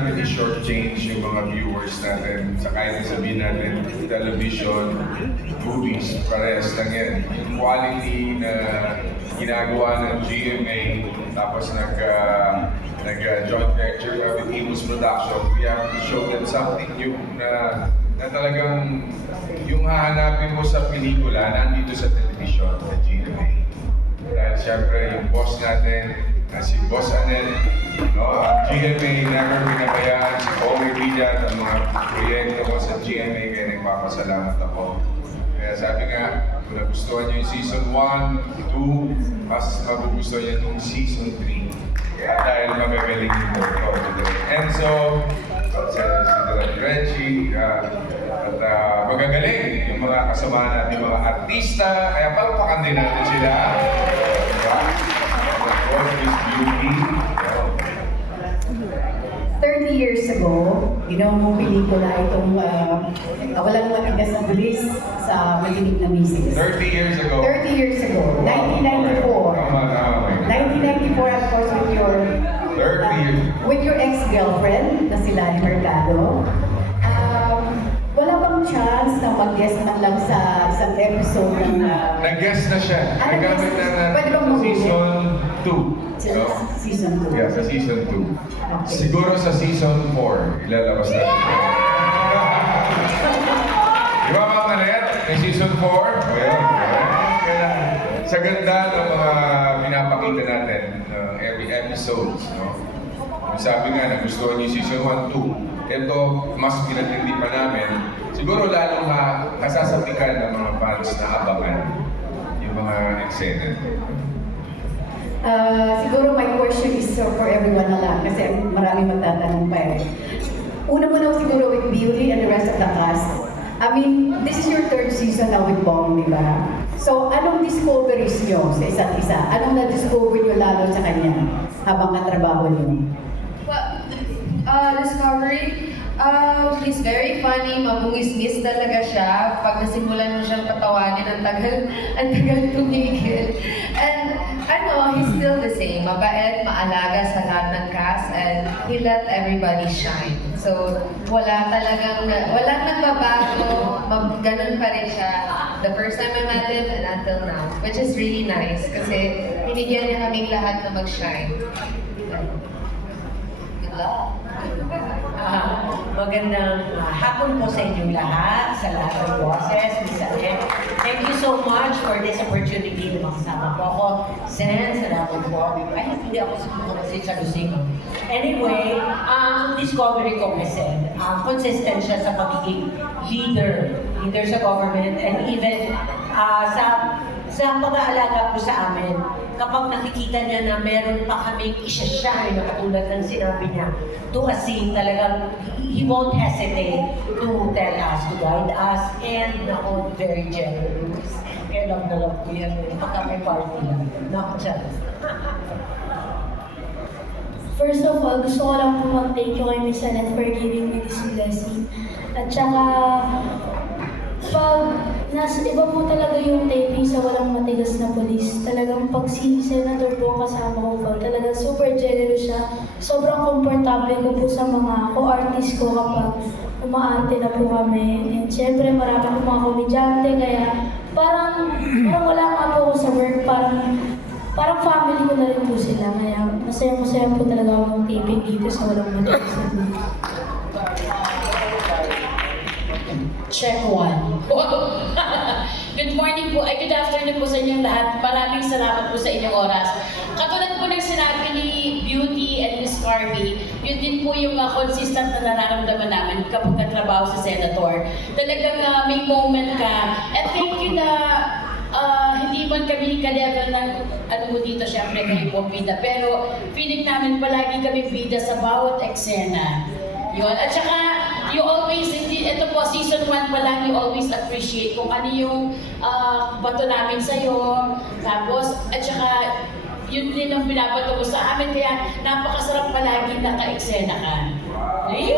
natin i-shortchange yung mga viewers natin sa kahit sabihin natin television, movies, parehas lang yan. Yung quality na ginagawa ng GMA, tapos nag-joint venture with Eagles Production, we have to show them something new na talagang yung hahanapin mo sa pelikula nandito sa television, sa GMA. Dahil siyempre yung boss natin, si Boss Anel, no? Ang GMA never pinabayaan, si Owe Vida, ang mga proyekto ko sa GMA, kaya nagpapasalamat ako. Kaya sabi nga, kung nagustuhan niyo yung season 1, 2, mas magugustuhan niyo yung season 3. Dahil magagaling yung ito. Enzo, si Reggie, at magagaling yung mga kasama natin, mga artista, kaya palakpakan din natin sila. Gorgeous beauty. 30 years ago, ginawa mong pelikula itong walang matigas na bilis sa madinig na misis. 30 years ago. 30 years ago, 1994. 1994, of course, with your ex-girlfriend na si Lani Mercado. Wala bang chance na mag-guest man lang sa isang episode ng... Nag-guest na siya. Nagamit na Pwede bang mag-guest? season 2. Season 2. Yeah, sa season 2. Okay. Siguro sa season 4, ilalabas na siya. Di ba mga kanet? May season 4? Well, sa ganda ng mga pinapakita natin every episodes, no? Sabi nga, nagustuhan niyo season 1, 2. Ito, mas pinatindi pa namin. Siguro lalong kasasabikan ng mga fans na abangan yung mga eksena. Siguro my question is for everyone na lang kasi marami magtatanong pa eh. Una siguro with Beauty and the rest of the cast. I mean, this is your third season now with Bong, di ba? So, anong discoveries nyo sa isa't isa? Anong na-discover nyo lalo sa kanya habang katrabaho nyo? Discovery, he's very funny, mabungis-ngis talaga siya. Pag nasimulan mo siyang patawanin, ang tagal tumigil. And he's still the same, mabait, maalaga sa lahat ng cast, and he let everybody shine. So, walang nagbabago, ganun pa rin siya. The first time I met him and until now, which is really nice kasi binigyan niya kaming lahat na mag-shine. Good luck! Magandang hapon po sa inyong lahat, sa lahat ng bosses, Miss Alec. Thank you so much for this opportunity na makasama po ako. Sen, salamat po. Ay, hindi ako kasi sa Lusingo. Anyway, ang discovery ko kasi, consistent siya sa pagiging leader sa government, and even sa pag-aalaga po sa amin. Kapag nakikita niya na meron pa kaming isa-shine na katulad ng sinabi niya, to a scene talagang he won't hesitate to tell us, to guide us, and ako, very generous. Kaya love na love ko yan. Pagka may party lang. Naku, dyan. First of all, gusto ko lang po mag-thank you kay Miss Annette for giving me this blessing. At saka, iba po talaga yung taping sa Walang Matigas na Pulis. Talagang pag si Senator po ang kasama ko po, talagang super generous siya. Sobrang komportable ko po sa mga co-artist ko kapag umaarte na po kami. And syempre marami po mga komedyante, kaya parang wala nga po ako sa work, parang family ko na rin po sila. Kaya masaya po talaga akong taping dito sa Walang Matigas na Pulis. Check one. Good morning po, good afternoon po sa inyong lahat. Maraming salamat po sa inyong oras. Katulad po ng sinabi ni Beauty and Miss Carby, yun din po yung consistent na nararamdaman namin kapag katrabaho sa Senator. Talagang may moment ka. At thank you na hindi man kami ka-level ng mo dito, syempre kayo po bida. Pero feeling namin palagi kami bida sa bawat eksena. Yun. At saka, you always, ito po, season 1 pa lang, you always appreciate kung ano yung bato namin sa'yo. Tapos, at saka, yun din ang binabato mo sa amin. Kaya, napakasarap palagi naka-eksena ka. Ay,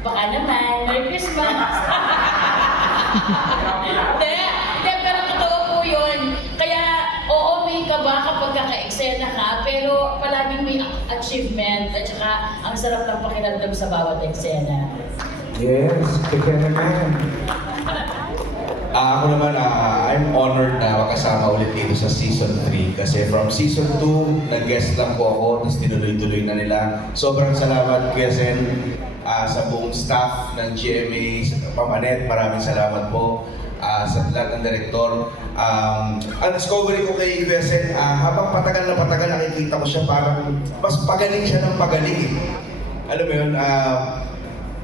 baka naman, Merry Christmas! Pero totoo po yun. Kaya, oo, may kaba kapag kaka-eksena ka, pero palaging may achievement, at saka ang sarap ng pakiramdam sa bawat eksena. Yes, tignan naman. Ako naman, I'm honored na makasama ulit dito sa Season 3 kasi from Season 2, nag-guest lang po ako, tapos tinuloy-tuloy na nila. Sobrang salamat Kuya Sen, sa buong staff ng GMA, sa Pamanet, maraming salamat po. Sa lahat ng direktor. Ang discovery ko kay Kuya Sen, habang patagal na patagal, nakikita ko siya parang mas pagaling siya ng pagaling. Alam mo yun,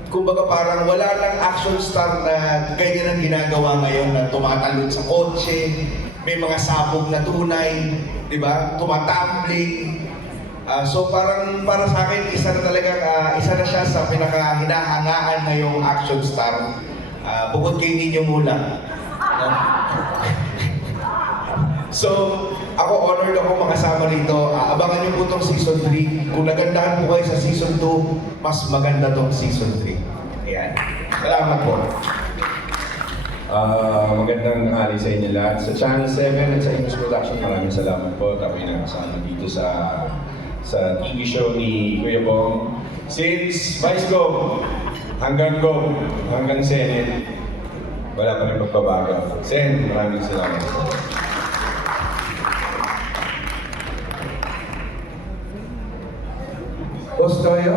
kumbaga parang wala nang action star na ganyan ang ginagawa ngayon na tumatalon sa kotse, may mga sabog na tunay, di ba? Tumatumbling. So parang para sa akin, isa na siya sa pinaka-hinahangaan ngayong action star. Bukod kay Nino Mula. No? So, ako honored ako makasama rito. Abangan niyo po itong Season 3. Kung nagandahan po kayo sa Season 2, mas maganda itong Season 3. Ayan. Salamat po. Magandang tanghali sa inyo lahat. Sa Channel 7 at sa Imus Production, maraming salamat po. Kami nakasama dito sa TV show ni Kuya Bong. Since Vice Go, hanggang Go, hanggang Senate, wala pa rin magbabago. Sen, maraming salamat. Boss Toyo?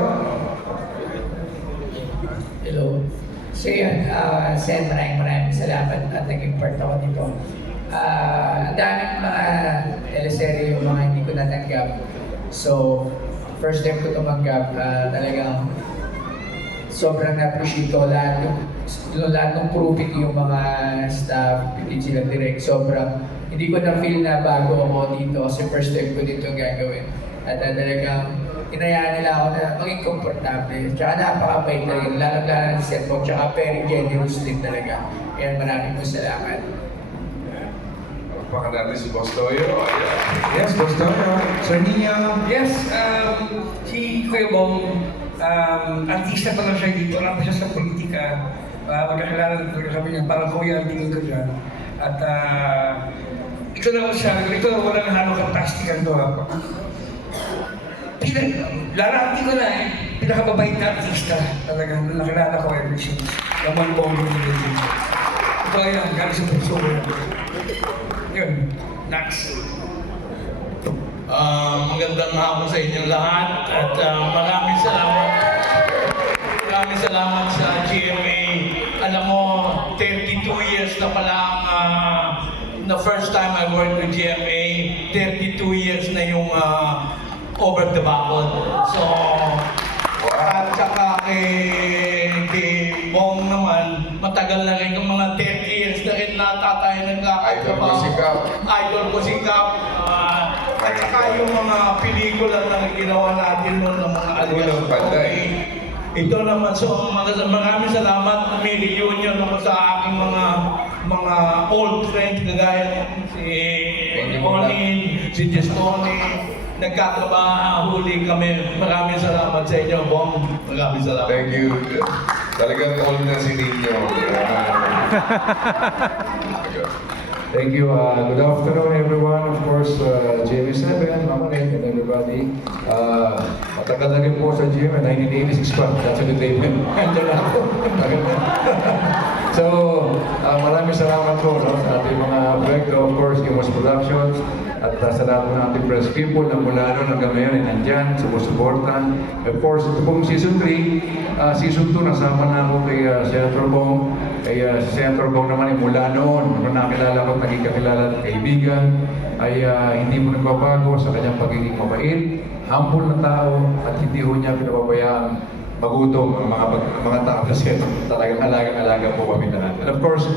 Hello. So yun, Sen, maraming salamat at naging part ako nito. Ang daming mga teleserye yung mga hindi ko natanggap. So, first time ko tumanggap, talagang sobrang na-appreciate ko lahat ng proving yung mga staff, PTG na direct. Sobrang hindi ko na-feel na bago ako dito kasi first time ko dito gagawin. At talagang inayaan nila ako na maging komportable. Tsaka napakabait talaga. Lalo-lalo ng set mo. Tsaka very generous din talaga. Kaya maraming po salamat. Baka natin si Boss Toyo. Yes, Boss Toyo. Sir Nino? Yes, si Kuya Bong, artista pa lang siya dito, wala pa siya sa politika. Magkakilala talaga kami niya, parang kuya ang tingin ko dyan. At ito naman siya, ito walang halong kapastikan to. Lalaki ko na pinakababait na artista talagang nakilala ko ever since. Laman Bong dito. Ito yan, galing sa puso ko yan. Yun, next. Magandang hapon sa inyong lahat at maraming salamat. Maraming salamat sa GMA. Alam mo, 32 years na pala the first time I worked with GMA. 32 years na yung over the bakod. So, at saka kay Bong naman, matagal na rin yung mga 30 years na rin tayo nagkakatrabaho. Idol ko si Cap. At saka yung mga pelikula na ginawa natin noon ng mga alias. Okay. Ito naman, so maraming salamat. May reunion naman sa aking mga old friends kagaya si Onin, si Gestone. Nagkatrabaho huli kami. Maraming salamat sa inyo, Bong. Maraming salamat. Thank you. Talagang all na si Nino. Thank you. Good afternoon, everyone. Of course, GMA7, Mamanet, and everybody. Matagal na rin po sa GMA, 1986 pa. That's the day when andyan na ako. So, maraming salamat po sa ating mga proyekto, of course, Imus Productions, at sa lahat ng ating press people na mula noon hanggang ngayon ay nandyan, sumusuportan. Of course, ito pong Season 3, Season 2, nasama na ako kay Senator Bong. Kay si Senator Bong naman ay mula noon, nung nakilala ko, naging kakilala at kaibigan, ay hindi mo nagbabago sa kanyang pagiging mabait, humble na tao, at hindi ho niya pinababayaan magutom ang mga tao kasi talagang alagang-alaga po kami lahat. And of course,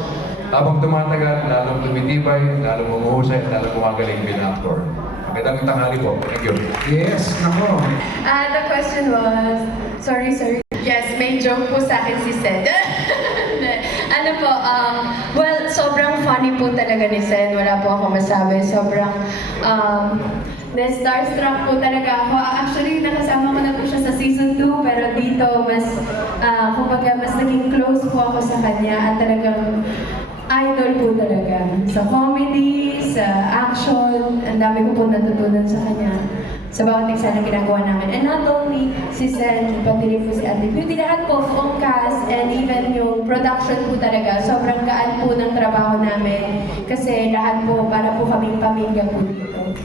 habang tumatagal, lalong tumitibay, lalong umuhusay, lalong gumagaling bilang actor. Magandang tanghali po. Thank you. Yes, nako. The question was, sorry. Yes, may joke po sa akin si Sen. Ano po, well, sobrang funny po talaga ni Sen. Wala po ako masabi. Sobrang, starstruck po talaga ako. Actually, nakasama ko na po siya sa Season 2, pero dito, kumbaga, mas naging close po ako sa kanya at talagang idol po talaga. Sa comedy, sa action, ang dami ko po natutunan sa kanya. sa bawat eksena ginagawa namin. And not only si Sen, pati rin po si Ate Beauty, lahat po, buong cast, and even yung production po talaga, sobrang gaan po ng trabaho namin. Kasi lahat po, para po kaming pamilya po dito.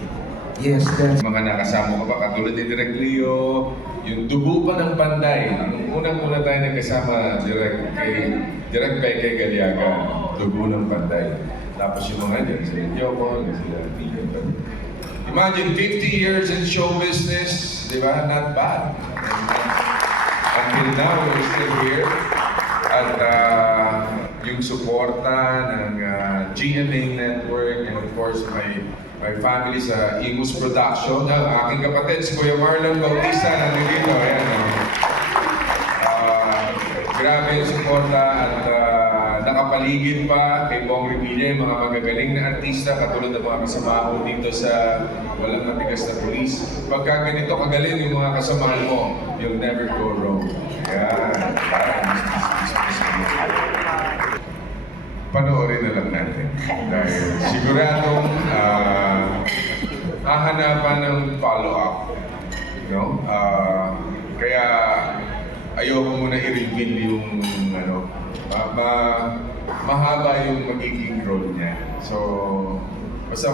Yes, that's Mga nakasama ko ba, katulad ni Direk Leo, yung dugo pa ng Panday. Unang-una tayo nagkasama, Direk Peke Galiaga, dugo ng Panday. Tapos yung mga dyan, sila Yoko, sila Tito. Imagine 50 years in show business, di ba? Not bad. Until now, we're still here. At yung suporta ng GMA Network, and of course, my family sa Imus Production. Aking kapatid, si Kuya Marlon Bautista, nandito. Ayan. Grabe yung suporta at nakapaligid pa kay Bong Revilla yung mga magagaling na artista katulad ng mga kasama ko dito sa Walang Matigas na Pulis. Pagka ganito kagaling yung mga kasama mo, you'll never go wrong. Ayan. Panoorin na lang natin. Dahil siguradong hahanapan ng follow-up. No? Kaya ayoko muna i-reveal yung mahaba yung magiging role niya. So, basta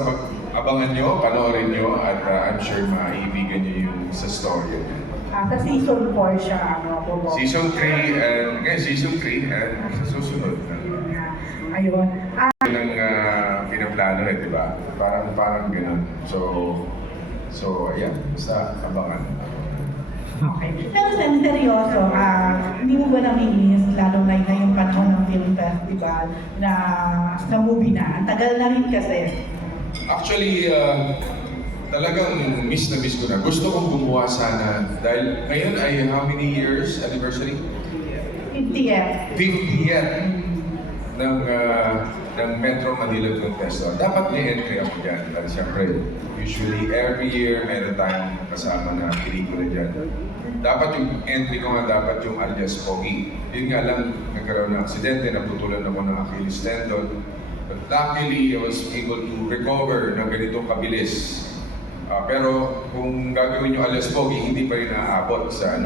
abangan nyo, panoorin nyo, at I'm sure maibigan nyo yung sa story niya. Sa season 4 siya, Season 3 and season 3 and susunod. Ayun. Yun ang pinaplano di ba? Parang ganun. So ayan, basta abangan. Okay. Pero Sen, seryoso, hindi mo ba namimiss, lalo na ngayong panahon ng film festival, na sa movie na? Ang tagal na rin kasi. Actually, talagang miss na miss ko na. Gusto kong gumawa sana dahil ngayon ay how many years anniversary? 50th. 50th ng Metro Manila Film Festival. Dapat may entry ako dyan. Dahil siyempre, usually every year meron tayong kasama na pelikula dyan. Dapat yung entry ko nga dapat yung alias Pogi. Yun nga lang, nagkaroon ng aksidente, naputulan ako ng Achilles tendon. But luckily, I was able to recover ng ganitong kabilis. Pero kung gagawin yung alias Pogi, hindi pa rin naaabot sa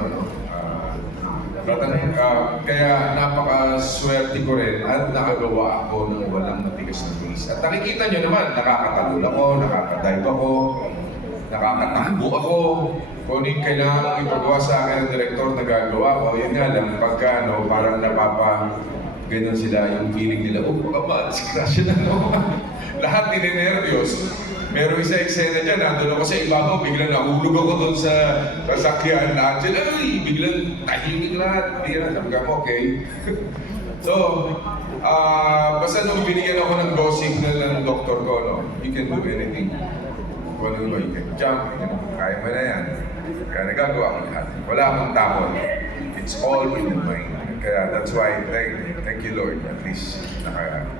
kaya napaka-swerte ko rin at nakagawa ako ng Walang Matigas na Pulis. At nakikita nyo naman, nakakatalol ako, nakakadive ako, nakakatakbo ako. Kung ano yung kailangan ipagawa sa akin ng direktor na gagawa ko, yun nga lang, pagka parang ganun sila yung feeling nila, baka ma-disgrasya na Lahat ninenervyos. Merong isa eksena dyan, nandun ako sa ibabaw, biglang nahulog ako doon sa sasakyan natin. Biglang tahimik lahat. Sabi ka mo, okay. So, basta nung binigyan ako ng go signal ng doktor ko, you can do anything. Kung ano ba, you can jump, kaya mo na yan. Kaya nagagawa ko lahat. Wala akong takot. It's all in the mind. Kaya that's why, thank you Lord, at least.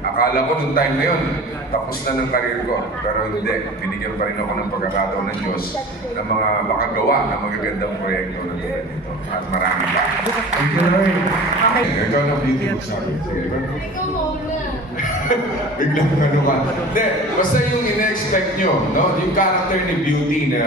Akala ko nung time na yun, tapos na ng karir ko. Pero hindi, binigyan pa rin ako ng pagkakataon ng Diyos na mga makagawa ng magagandang proyekto na tulad nito. At marami pa. Thank you, Lord. Okay, ikaw na beauty ko sa akin. Ikaw muna. Biglang ka. Hindi, basta yung ina-expect nyo, yung character ni Beauty na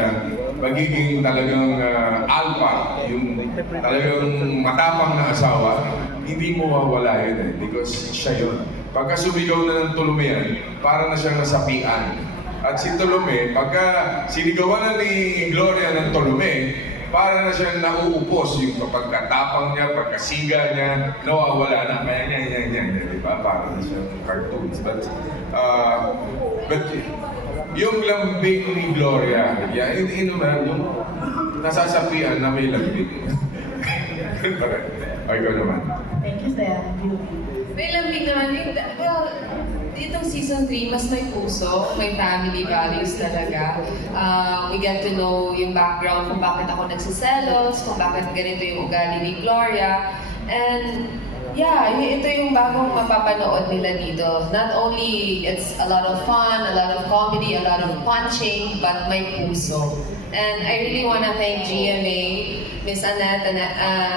magiging talagang alpha, yung talagang matapang na asawa, hindi mo mawala yun because siya yun. Pagka sumigaw na ng Tolome yan, para na siyang nasapian. At si Tolome, pagka sinigawan na ni Gloria ng Tolome, para na siyang nauupos yung pagkatapang niya, pagkasiga niya, nawawala na. Kaya niya, di ba? Para na siyang cartoons. But yung lambing ni Gloria, yung nasasapian na may lambing. Ay, ikaw naman. Thank you, Sen. Beauty. May lambing naman. Well, ditong season 3, mas may puso, may family values talaga. We get to know yung background kung bakit ako nagsiselos, kung bakit ganito yung ugali ni Gloria. And yeah, ito yung bagong mapapanood nila dito. Not only it's a lot of fun, a lot of comedy, a lot of punching, but may puso. And I really want to thank GMA, Miss Annette,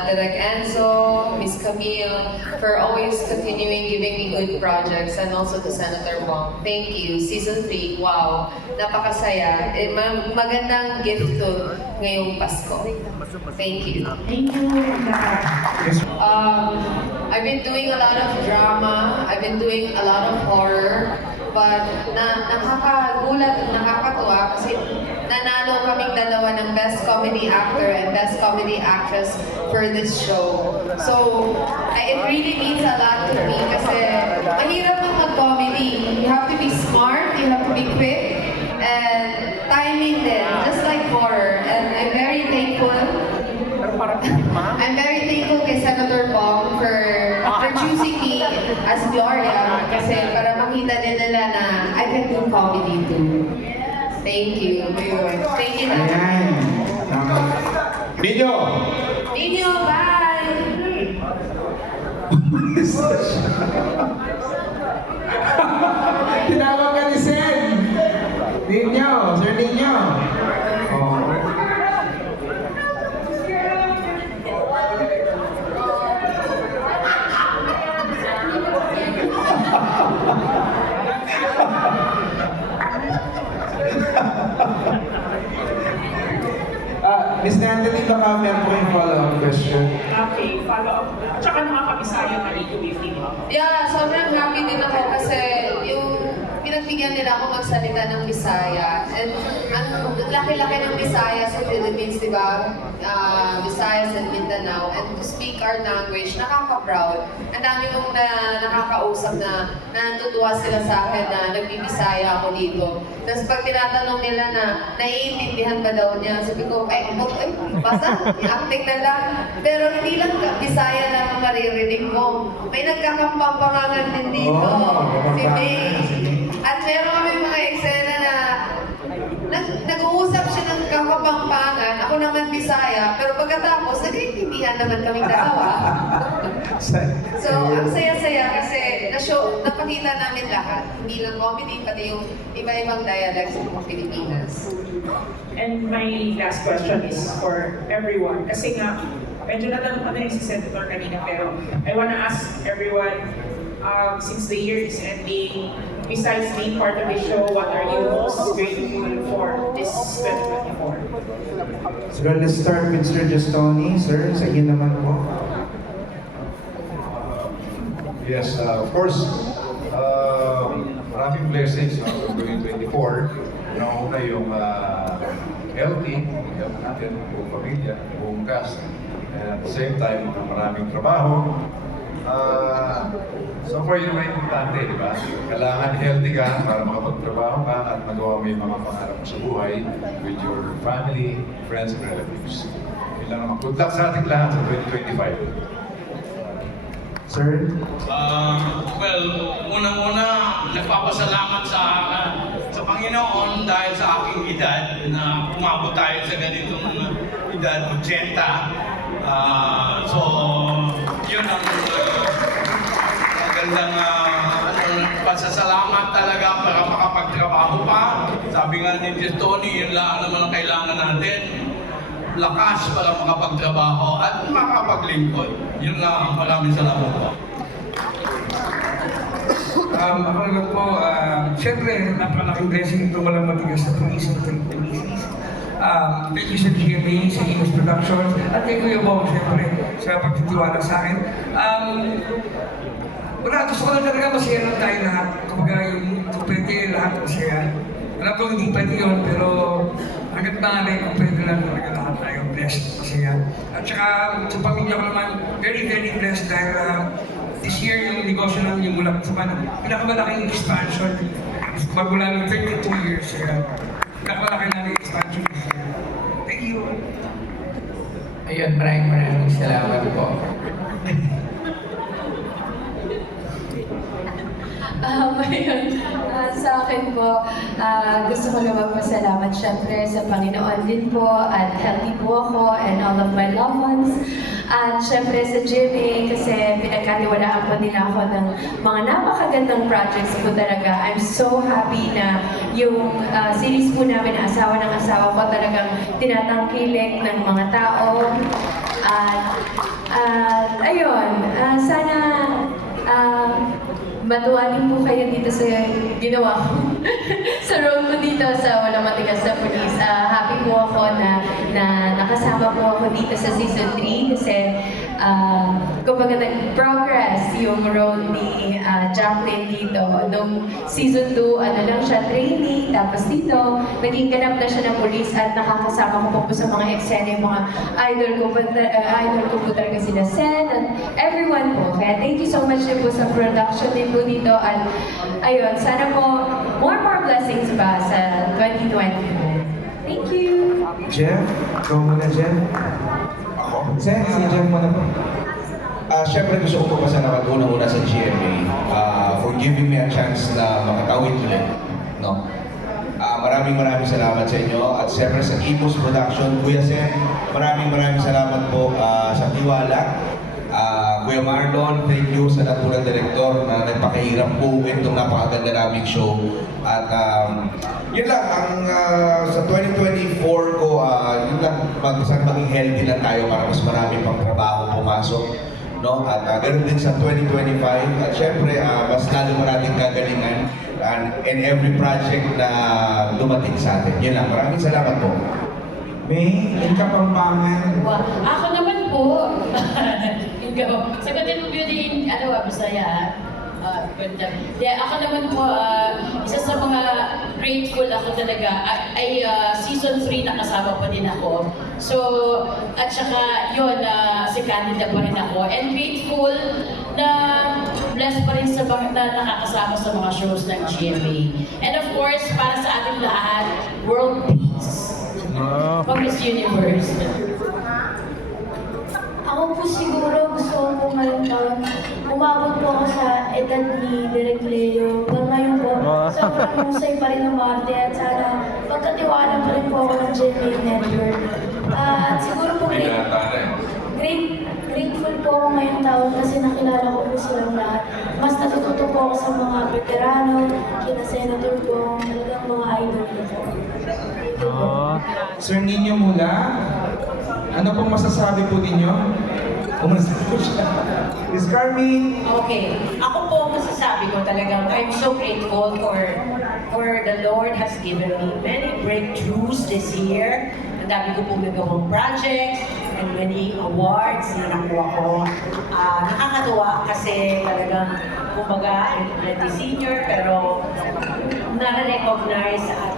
Direk Enzo, Miss Camille, for always continuing giving me good projects, and also to Senator Bong. Thank you. Season 3, wow, napakasaya. Magandang gift to ngayong Pasko. Thank you. Thank you. I've been doing a lot of drama, I've been doing a lot of horror, but nakakagulat at nakakatuwa kasi nanalo kaming dalawa ng Best Comedy Actor and Best Comedy Actress for this show. So, it really means a lot to me kasi mahirap ang mag-comedy. You have to be smart, you have to be quick, and timing din, just like horror. And I'm very thankful kay Senator Bong for choosing me as Gloria kasi para makita din nila na I can do comedy too. Thank you. Thank you. Ninyo! Ninyo, bye! Tinawag ka ni Sen. Ninyo, Sir Ninyo. Miss Natalie, baka meron po kayong follow-up question. Okay, follow-up. At saka nakakabisaya ka dito with me. Yeah, sobrang happy din ako kasi yung pinagbigyan nila ako magsalita ng Bisaya. And ang laki-laki ng Bisaya sa Philippines, di ba? Visayas and Mindanao. And to speak our language, nakaka-proud. Ang dami kong nakakausap na natutuwa sila sa akin na nagbibisaya ako dito. Tapos pag tinatanong nila na naiintindihan ba daw niya, sabi ko, basta, acting na lang. Pero hindi lang Bisaya lang ang maririnig mo. May nagkakampampangangan din dito. Si May. At meron kami mga eksena na nag-uusap siya ng kakapampangan, ako naman Bisaya, pero pagkatapos, nag-iintindihan naman kaming dalawa. So, ang saya-saya kasi napakita namin lahat. Hindi lang comedy, pati yung iba-ibang dialects ng Pilipinas. And my last question is for everyone. Kasi nga, medyo natanong ko na yung si Senator kanina, pero I wanna ask everyone, since the year is ending, besides being part of the show, what are you most grateful for this 2024? So let's start with Sir Justoni. Sir, sa inyo naman po. Yes, of course, maraming blessings ng 2024. Una yung healthy natin, buong pamilya, buong cast. And at the same time, maraming trabaho. So far yun naman importante, di ba? Kailangan healthy ka para makapagtrabaho ka at magawa mo yung mga pangarap mo sa buhay with your family, friends, and relatives. Yun lang naman. Good luck sa ating lahat sa 2025. Sir? Well, unang-una, nagpapasalamat sa Panginoon dahil sa aking edad na umabot tayo sa ganitong edad, 80. So, yun ang magandang pasasalamat talaga para makapagtrabaho pa. Sabi nga ni Tony, yun lang naman ang kailangan natin. Lakas para makapagtrabaho at makapaglingkod. Yun lang. Maraming salamat po. Ako naman po, siyempre, napakalaking blessing ito walang matigas na police ng Philippines. Thank you sa GMA, sa Enos Production, at kay Kuya Bong, siyempre, sa pagtitiwala sa akin. Wala, gusto ko na talaga masaya lang tayo lahat. Kumbaga yung pwede lahat masaya. Alam ko hindi pwede yun, pero hanggat nangalay kung pwede lang talaga lahat tayo blessed, masaya. At saka sa pamilya ko naman, very, very blessed dahil this year yung negosyo namin yung mula sa pinakamalaking expansion. Magmula ng 32 years, pinakamalaki namin expansion this year. Thank you. Ayun, maraming salamat po. Ayun, sa akin po, gusto ko na magpasalamat syempre sa Panginoon din po at healthy po ako and all of my loved ones. At syempre sa GMA kasi pinagkatiwalaan po nila ako ng mga napakagandang projects po talaga. I'm so happy na yung series po namin, Asawa ng Asawa ko, talagang tinatangkilik ng mga tao. At ayun, sana matuwa din po kayo dito sa ginawa ko. Sa role ko dito sa Walang Matigas na Pulis. Happy po ako na nakasama po ako dito sa season 3 kasi kumbaga nag-progress yung role ni Jacqueline dito. Nung season 2, ano lang siya, training, tapos dito, naging ganap na siya ng pulis at nakakasama ko po sa mga eksena, yung mga idol ko po talaga sila Sen and everyone po. Kaya thank you so much din po sa production din po dito at ayun, sana po more blessings pa sa 2020 po. Thank you! Jeff, ikaw muna, Jeff. Ako? Si Jeff muna po. Siyempre gusto ko pasalamat unang-una sa GMA for giving me a chance na makatawid ulit. No? Maraming salamat sa inyo at siyempre sa Ipos Production. Kuya Sen, maraming salamat po sa tiwala. Kuya Marlon, thank you sa lahat po ng director na nagpakahirap po itong napakaganda naming show. At yun lang, sa 2024 ko, yun lang, sana maging healthy lang tayo para mas marami pang trabaho pumasok. No? At ganun din sa 2025. At syempre, mas lalo nating gagalingan in every project na dumating sa atin. Yun lang, maraming salamat po. May, in Kapampangan. Ako naman po. Ikaw. Sagutin mo beauty, Bisaya. Ako naman po, isa sa mga grateful ako talaga ay season 3 nakasama pa din ako. So, at saka yun, si Candida pa rin ako. And grateful na blessed pa rin sa mga na nakakasama sa mga shows ng GMA. And of course, para sa ating lahat, world peace. From Miss Universe. Ako po siguro gusto ko po ngayong taon, umabot po ako sa edad ni Direk Leo. Pero ngayon po, sobrang husay pa rin ng Marte at sana pagkatiwala pa rin po ako ng GMA Network. At siguro po grateful po ako ngayong taon kasi nakilala ko po silang lahat. Mas natututo po ako sa mga veterano, kina Senator po, talagang mga idol ko po. Sir Nino Mula, ano pong masasabi po ninyo? Kumusta po siya? Miss Carmi? Okay. Ako po masasabi ko talagang I'm so grateful for the Lord has given me many breakthroughs this year. Ang dami ko po nagawang projects and many awards na nakuha ko. Nakakatuwa kasi talagang kumbaga I'm already senior pero nare-recognize at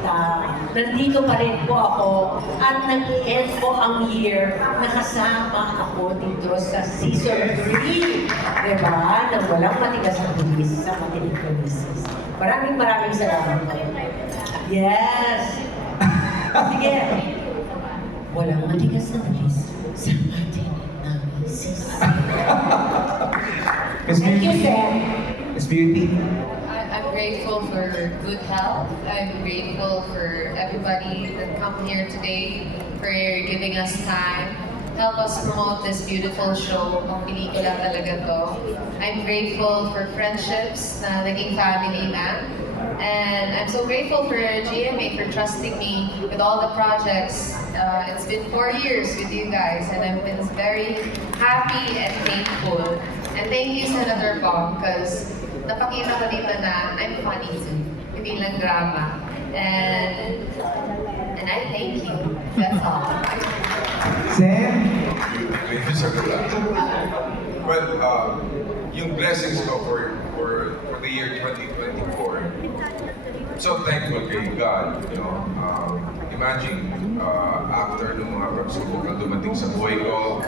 nandito pa rin po ako at nag-end po ang year nakasama ako dito sa season 3. Diba? Na walang matigas na pulis sa Matinig Polices. Maraming salamat po. Yes! Sige. Walang matigas na pulis sa Matinig na Polices. Thank you, Sam. Miss Beauty? I'm grateful for good health. I'm grateful for everybody that come here today, for giving us time. Help us promote this beautiful show. Ang pelikula talaga to. I'm grateful for friendships na naging family na. And I'm so grateful for GMA for trusting me with all the projects. It's been 4 years with you guys and I've been very happy and thankful. And thank you, Senator Bong, because napakita ko dito na I'm funny too. Hindi lang drama. And I thank you. That's all. Sam? Well, yung blessings ko for the year 2024, I'm so thankful kay God, you know. Imagine, after nung mga pagsubok na dumating sa buhay ko,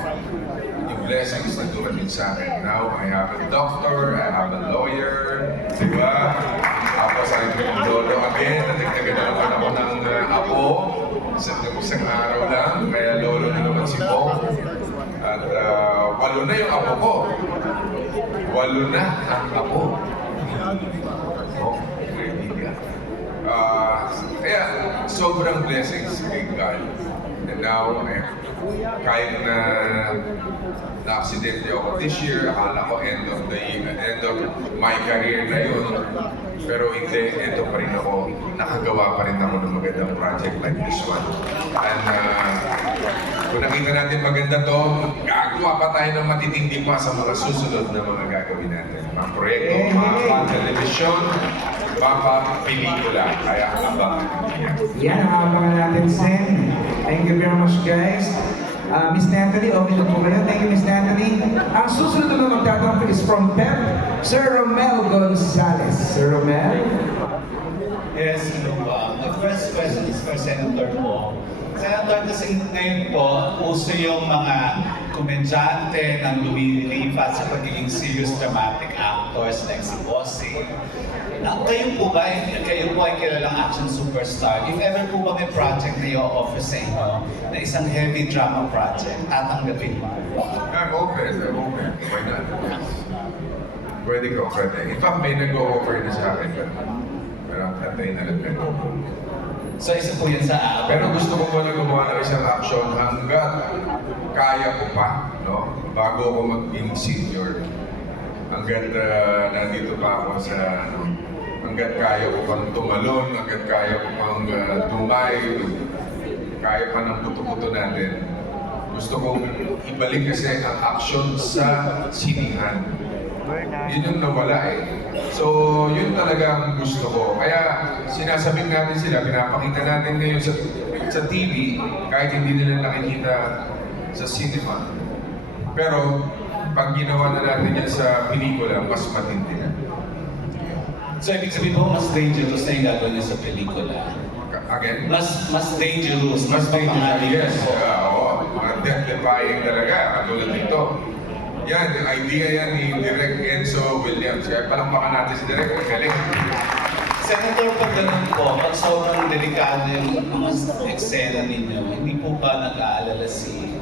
yung blessings na dumating sa akin. Now, I have a doctor, I have a lawyer, di ba? Tapos, I'm lolo again, nagdagdagan na naman ako ng apo, isang araw lang, kaya lolo na naman si Bo. At 8 na yung apo ko. 8 na ang apo. Oh, kaya sobrang blessings kay God. And now, kahit na na-aksidente ako this year, akala ko end of my career na yun. Pero hindi, ito pa rin ako, nakagawa pa rin ako ng magandang project like this one. And kung nakita natin maganda to, gagawa pa tayo ng matitindi pa sa mga susunod na mga gagawin natin. Mga proyekto, mga television, mga pelikula. Kaya abangan niya. Yan, abangan natin, Sen. Thank you very much, guys. Miss Natalie, okay na po kayo. Thank you, Miss Natalie. Ang susunod na magtatanong is from Pep, Sir Romel Gonzalez. Sir Romel? Yes, the first question is for Senator po. Senator, kasi ngayon po, uso yung mga komedyante nang lumilipat sa pagiging serious dramatic actors like si Bossing. Kayo po ba, kayo po ay kilalang action superstar, if ever po ba may project na i-offer sa inyo na isang heavy drama project, tatanggapin mo? I'm open. Why not? Pwede ko. In fact, may nag-o-offer na sa akin. Pero antayin na lang. So isa po yan sa Pero gusto ko muna gumawa ng isang action hanggat kaya ko pa, no? Bago ako maging senior. Hanggat nandito pa ako sa, hanggat kaya ko pang tumalon, hanggat kaya ko pang dumay, kaya pa ng puto-puto natin. Gusto kong ibalik kasi ang action sa sinihan. Yun yung nawala eh. So, yun talaga ang gusto ko. Kaya sinasabing natin sila, pinapakita natin ngayon sa TV, kahit hindi nila nakikita sa cinema. Pero, pag ginawa na natin yan sa pelikula, mas matindi na. So, ibig sabihin po, mas dangerous na yung gagawin niya sa pelikula. Again? Mas dangerous. Mas dangerous, yes. Oo, mga death-defying talaga, katulad nito. Yan, yung idea yan ni Direk Enzo Williams. Kaya palakpakan natin si Direk, ang galing. Senator, pag ganun po, pag sobrang delikado yung mga eksena ninyo, hindi po ba nag-aalala si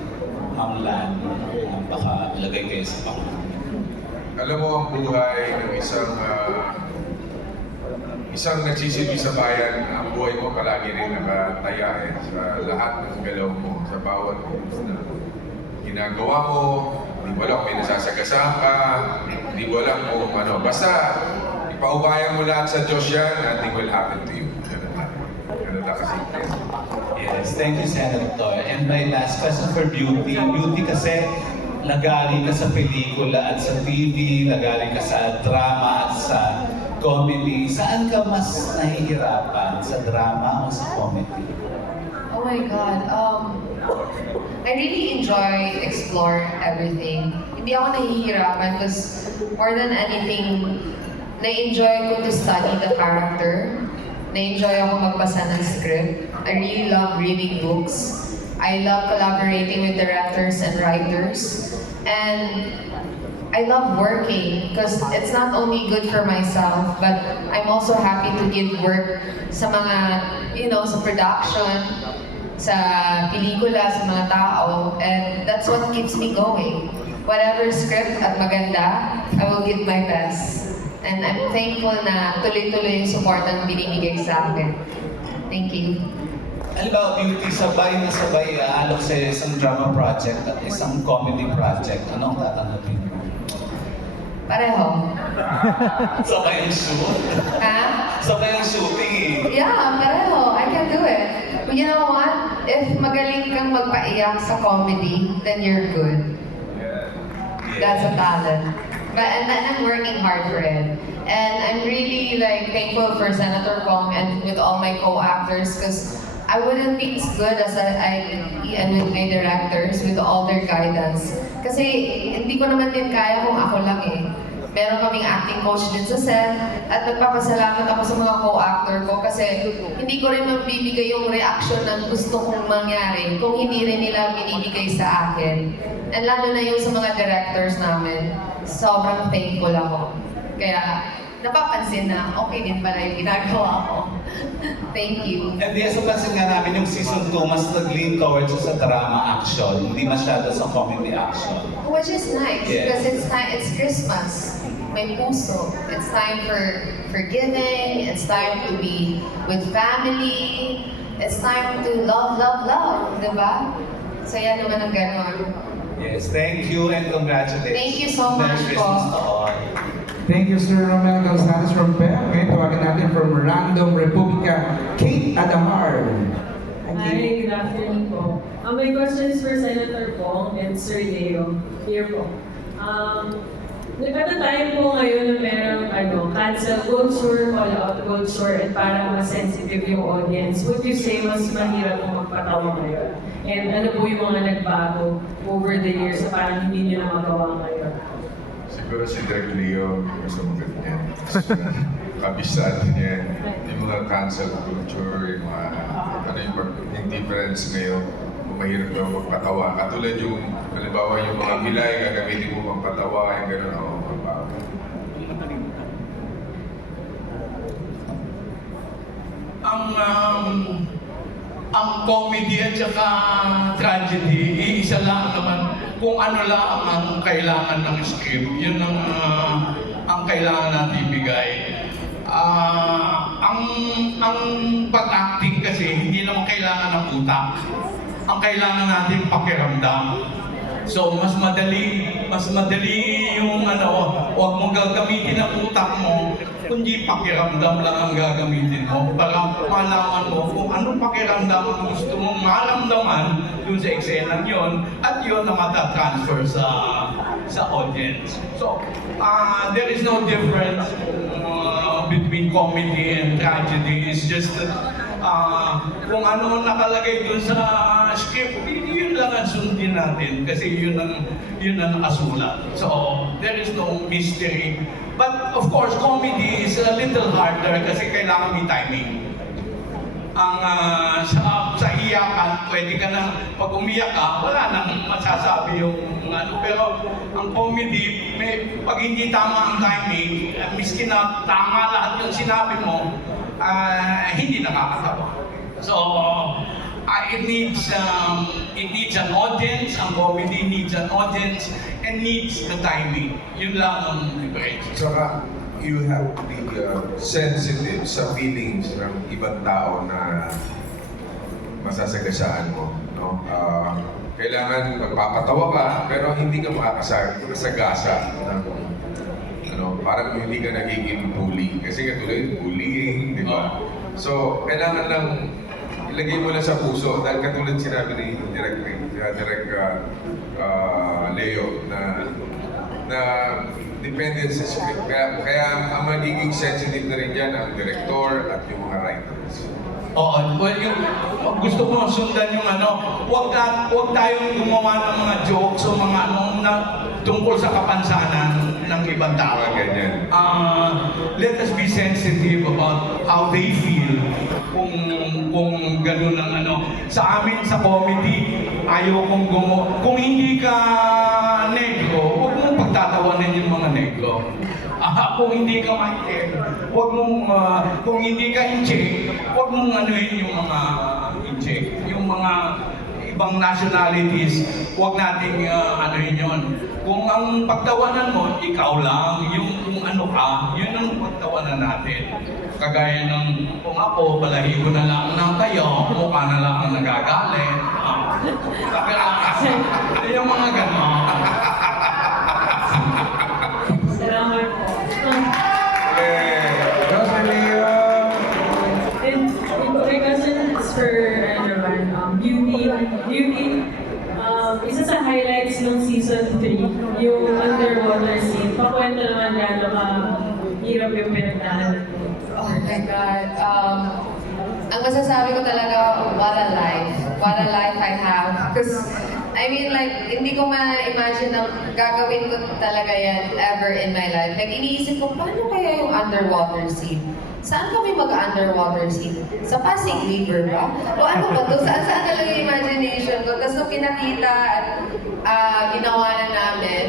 Ma'am Lan? Baka ilagay kayo sa pangalan. Alam mo ang buhay ng isang nagsisilbi sa bayan, ang buhay mo palagi rin nakataya sa lahat ng galaw mo, sa bawat na ginagawa mo, hindi mo alam kung may nasasagasaan ka, hindi mo alam kung ano. Basta, ipaubayan mo lahat sa Diyos yan, nothing will happen to you. Ganun na kasi. Yes, thank you, Senator. And my last question for Beauty. Beauty kasi, nagaling ka sa pelikula at sa TV, nagaling ka sa drama at sa comedy. Saan ka mas nahihirapan? Sa drama o sa comedy? Oh my God. I really enjoy explore everything. Hindi ako nahihirapan because more than anything, na-enjoy ko to study the character. Na-enjoy ako magbasa ng script. I really love reading books. I love collaborating with directors and writers. And I love working because it's not only good for myself, but I'm also happy to give work sa mga, sa production, sa pelikula, sa mga tao, and that's what keeps me going. Whatever script at maganda, I will give my best. And I'm thankful na tuloy-tuloy yung support ang binibigay sa akin. Thank you. Halimbawa, Beauty, sabay na sabay alok sa isang drama project at isang comedy project. Anong tatanggapin mo? Pareho. Sabay ang shoot? Ha? Sabay ang shooting eh. Yeah, pareho. I can do it. But you know what? If magaling kang magpaiyak sa comedy, then you're good. That's a talent. And I'm working hard for it. And I'm really thankful for Senator Kong and with all my co-actors because I wouldn't be as good as I and with my directors with all their guidance. Kasi hindi ko naman din kaya kung ako lang eh. Meron kaming acting coach din sa set at nagpapasalamat ako sa mga co-actor ko kasi hindi ko rin mabibigay yung reaction na gusto kong mangyari kung hindi rin nila binibigay sa akin. And lalo na yung sa mga directors namin, sobrang thankful ako. Kaya napapansin na okay din pala yung ginagawa ko. Thank you. And yes, napansin nga namin yung season 2, mas nag-lean towards sa drama action, hindi masyado sa comedy action. Which is nice, Yes. because it's Christmas. May puso. It's time for forgiving, it's time to be with family, it's time to love, love, love, di ba? Saya naman ang ganon. Yes, thank you and congratulations. Thank you so much Merry po. Christmas to all. Thank you, Sir Romel Gonzalez from PEP. Ngayon, tawagan natin from Random Republica, Kate Adamar. Hi, good afternoon po. My question is for Senator Pong and Sir Leo. Here po. Nagkatatayan po ngayon na merong cancel culture, call out culture, at parang mas sensitive yung audience. Would you say mas mahirap po magpatawa ngayon? And ano po yung mga nagbago over the years na parang hindi nyo na magawa ngayon? Siguro si Direk Leo, mas magat niya. Kabisado niya. Yung mga cancel culture, yung mga, yung difference ngayon, kung mahirap daw magpatawa. Katulad yung, halimbawa yung mga bilay, gagamitin mo magpatawa, yung gano'n ako magpatawa. Ang comedy at saka tragedy, iisa lang naman kung ano lang ang kailangan ng script. Yun ang kailangan natin ibigay. Ang pag-acting kasi hindi naman kailangan ng utak. Ang kailangan natin pakiramdam. So mas madali yung huwag mong gagamitin ang utak mo, kundi pakiramdam lang ang gagamitin mo para malaman mo kung anong pakiramdam ang gusto mong maramdaman dun sa eksena yon at yun na matatransfer sa audience. So there is no difference between comedy and tragedy. It's just that kung ano nakalagay dun sa script, yun lang ang sundin natin kasi yun ang nakasulat. So there is no mystery. But of course, comedy is a little harder kasi kailangan may timing. Sa iyakan, pwede ka na, pag umiyak ka, wala nang masasabi yung pero ang comedy, pag hindi tama ang timing, miskin na tama lahat yung sinabi mo, hindi nakakatawa. So, it needs an audience, ang comedy needs an audience, and needs the timing. Yun lang ang difference. Saka, you have to be sensitive sa feelings ng ibang tao na masasagasaan mo. No? Kailangan magpapatawa ka, pero hindi ka makakasagasa ng parang hindi ka nagiging bully. Kasi katulad bullying, di ba? So, kailangan lang ilagay mo lang sa puso. Dahil katulad sinabi ni Direk Leo na depende sa script. Kaya ang magiging sensitive na rin yan ang director at yung mga writers. Oo, well, gusto ko sundan yung huwag tayong gumawa ng mga jokes o mga tungkol sa kapansanan ng ibang tao. Ganyan. Let us be sensitive about how they feel kung ganun ang Sa amin, sa comedy, ayaw kong kung hindi ka negro, huwag mong pagtatawanan yung mga negro. Kung hindi ka maitim, huwag mong, kung hindi ka inche, huwag mong yung mga inche. Yung mga ibang nationalities, huwag nating yun. Kung ang pagtawanan mo, ikaw lang, yung kung ano ka, yun ang pagtawanan natin. Kagaya ng, kung ako, balahibo na lang ng kayo, mukha na lang ang nagagalit. Yung mga gano'n. Salamat po. My question is for Beauty. Isa sa highlights ng season 3, yung underwater scene. Pakwento naman gano'n hirap yung pinagdaanan. Oh my God. Ang masasabi ko talaga, what a life. What a life I have. Because, I mean, like, hindi ko ma-imagine na gagawin ko talaga yan ever in my life. Like, iniisip ko, paano kaya yung underwater scene? Saan kami mag-underwater scene? Sa Pasig River ba? O ano ba to? Saan talaga yung imagination ko? Tapos nung pinakita at ginawa na namin,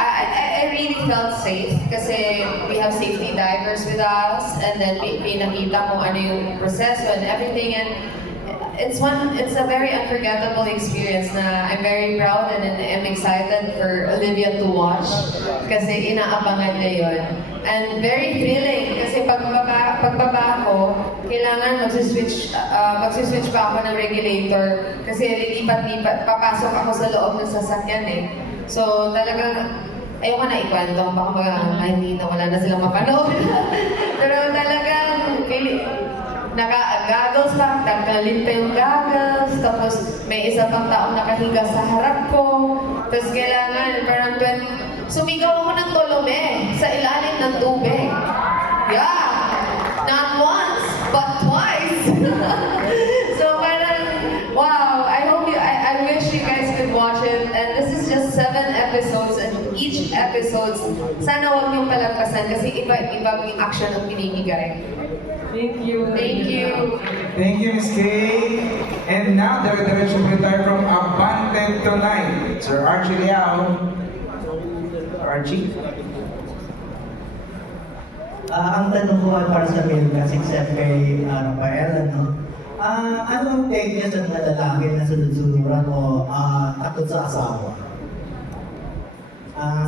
I really felt safe kasi we have safety divers with us and then pinakita kung ano yung proseso and everything and it's a very unforgettable experience na I'm very proud and I'm excited for Olivia to watch kasi inaabangan niya yun. And very thrilling kasi pagbaba ko, kailangan magsiswitch pa ako ng regulator kasi lilipat-lipat, papasok ako sa loob ng sasakyan eh. So talagang ayoko na ikwento, baka hindi na wala na silang mapanood. Pero talagang naka-goggles pa, tanggalin pa yung goggles, tapos may isa pang taong nakahiga sa harap ko, tapos kailangan parang sumigaw ako ng tolome sa ilalim ng tubig. Yeah! Not once, but twice! So parang, wow, I wish you guys could watch it. And this is just 7 episodes and each episode, sana huwag niyong palagpasan kasi iba-iba yung action ang binibigay. Thank you. Thank you. Thank you, Ms. Kay. And now, the retire from Abundant Tonight, Sir Archie Liao. Archie? Ang tanong ko ay para sa Milkas, except kay Rafael, ano? Ano ang take niya sa mga lalaki na sunod-sunuran o takot sa asawa?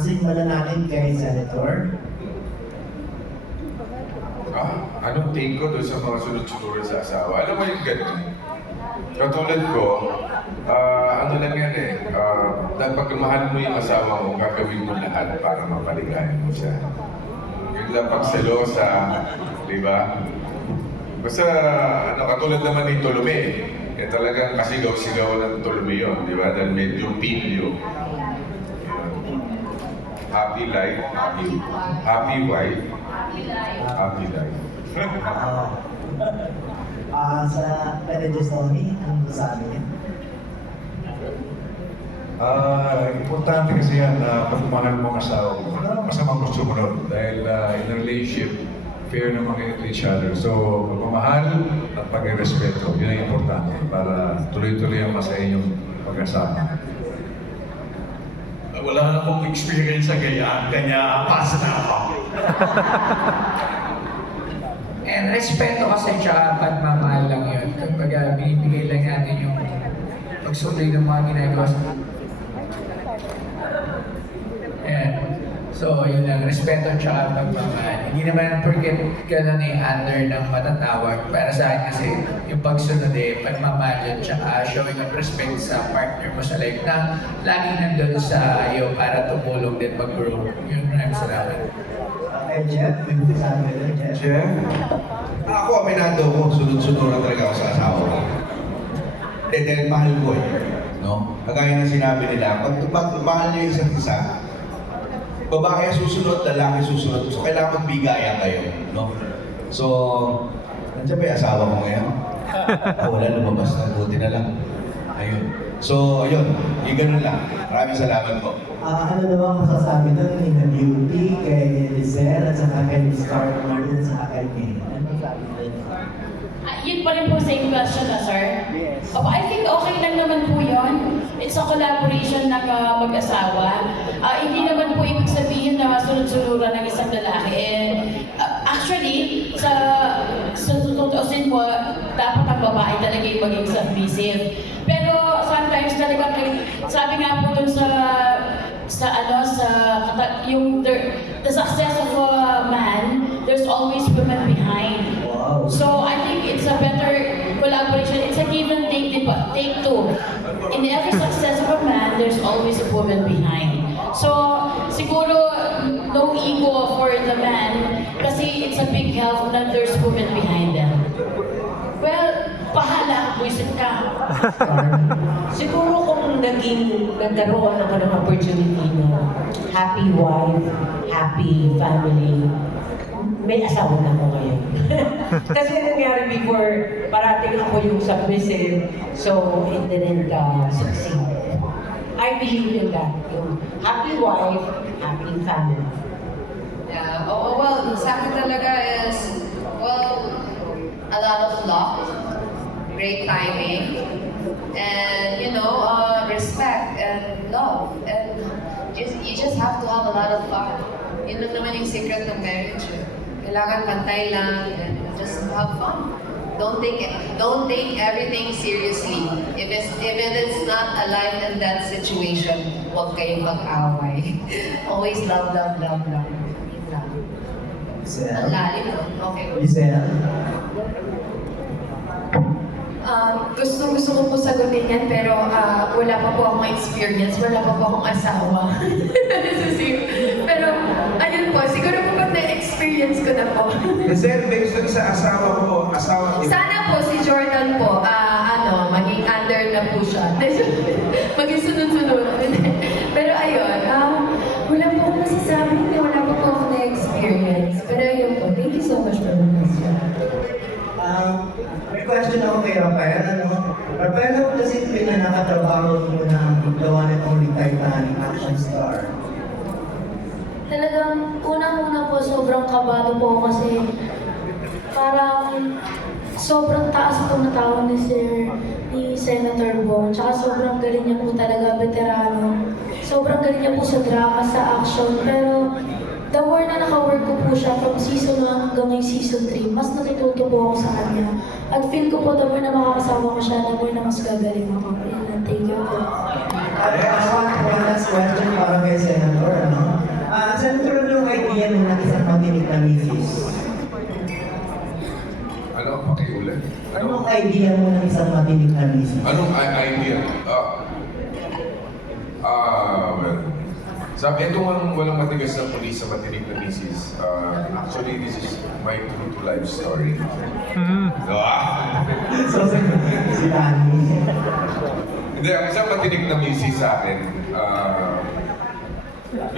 Simulan natin kay Senator. Anong take ko doon sa mga sunod-sunod sa asawa? Alam mo yung ganun? Katulad ko, ano lang yan eh, pag mahal mo yung asawa mo, gagawin mo lahat para mapaligayan mo siya. Yung lang pagselosa, di ba? Basta, katulad naman ni Tolome, talagang kasigaw-sigaw ng Tolome yun, di ba? Dahil medyo pilyo. Happy life, happy wife, happy life. Sa Paredes Tony, anong masabi niya? Importante kasi yan na pagmamahal mo ang asawa mo. Masamang gusto mo nun. Dahil in a relationship, fair naman kayo to each other. So, pagmamahal at pag-respeto, yun ang importante para tuloy-tuloy ang masaya inyong pag-asama. Wala na akong experience sa ganyan, kanya pass na ako. And respeto kasi tsaka pagmamahal lang yun. Kapag binibigay lang natin yung pagsuloy ng mga ginagawa. Ayan. So, yun lang. Respeto tsaka pagmamahal. Hindi naman forget ganun under ng matatawag. Para sa akin kasi yung pagsunod pagmamahal yun tsaka showing of respect sa partner mo sa life na laging nandun sa iyo para tumulong din mag-grow. Yun, maraming salamat. Jeff, may buti sa amin, Jeff? Ako, aminado ko, sunod-sunod talaga ako sa asawa ko. Dahil mahal ko no? Kagaya ng sinabi nila, pag mahal niyo isa't isa, babae susunod, lalaki susunod. So, kailangan magbigayan kayo, no? So, nandiyan ba yung asawa ko ngayon? Wala, lumabas na. Buti na lang. Ayun. So, ayun. Yung ganun lang. Maraming salamat po. Ano naman masasabi doon ni na Beauty, kay Lizelle, at saka kay Star Martin, at saka kay May? Ano masasabi doon? Yun pa rin po same question na, sir. Yes. I think okay lang naman po yun. It's a collaboration ng mag-asawa. Hindi naman po ibig sabihin na sunod-sunuran ng isang lalaki. Actually, sa tutuusin po, dapat ang babae talaga yung maging submissive. Pero sometimes talaga, sabi nga po dun the success of a man, there's always women behind. Wow. So I think it's a better collaboration. It's a give and take two. In every success of a man, there's always a woman behind. So siguro no ego for the man kasi it's a big help that there's women behind them. Well, pahala, buisit ka. Siguro kung nagkaroon ako ng opportunity na happy wife, happy family, may asawa na ako ngayon. Kasi nangyari before, parating ako yung submissive, so it didn't succeed. I believe in that. Yung happy wife, happy family. Yeah. Well, sa akin talaga is, a lot of luck, great timing, and respect and love, and you just have to have a lot of fun. Yun lang naman yung secret ng marriage. Kailangan pantay lang and just have fun. Don't take everything seriously. If it is not a life and death situation, huwag kayong mag-away. Always love, love, love, love. Ang Giselle? lalim mo. Okay. Giselle? Gusto ko po sagutin yan, pero wala pa po akong experience, wala pa po akong asawa. Pero, ayun po, siguro po pag na-experience ko na po. Giselle, based dun sa asawa ko, Sana po si Jordan po, maging under na po siya. Maging sunod-sunod. Pero ayun, wala po akong masasabi, wala po akong na-experience. Pero ayun po, thank you so much for the question. May question ako kay Rafael. Rafael, ako kasi pinanakatrabaho mo ng the one and only Titanic action star. Talagang unang-una po sobrang kabado po ako kasi parang sobrang taas po na tao ni Senator Bong. Tsaka sobrang galing niya po talaga, veterano. Sobrang galing niya po sa drama, sa action. Pero the more na naka-work ko po siya from season 1 hanggang ngayong season 3, mas natututo po ako sa kanya. At feel ko po the more na makakasama ko siya, the more na mas gagaling ako. Ayan, thank you po. One last question para kay Senator. Senator, ano yung idea mo ng isang matinig na misis? Ano? Pakiulit. Anong idea mo ng isang matinig na misis? Anong idea? Well, sabi, ito ang walang matigas na pulis sa matinig na misis. Actually, this is my true-to-life story. So, si Dani. Hindi, ang isang matinig na misis sa akin,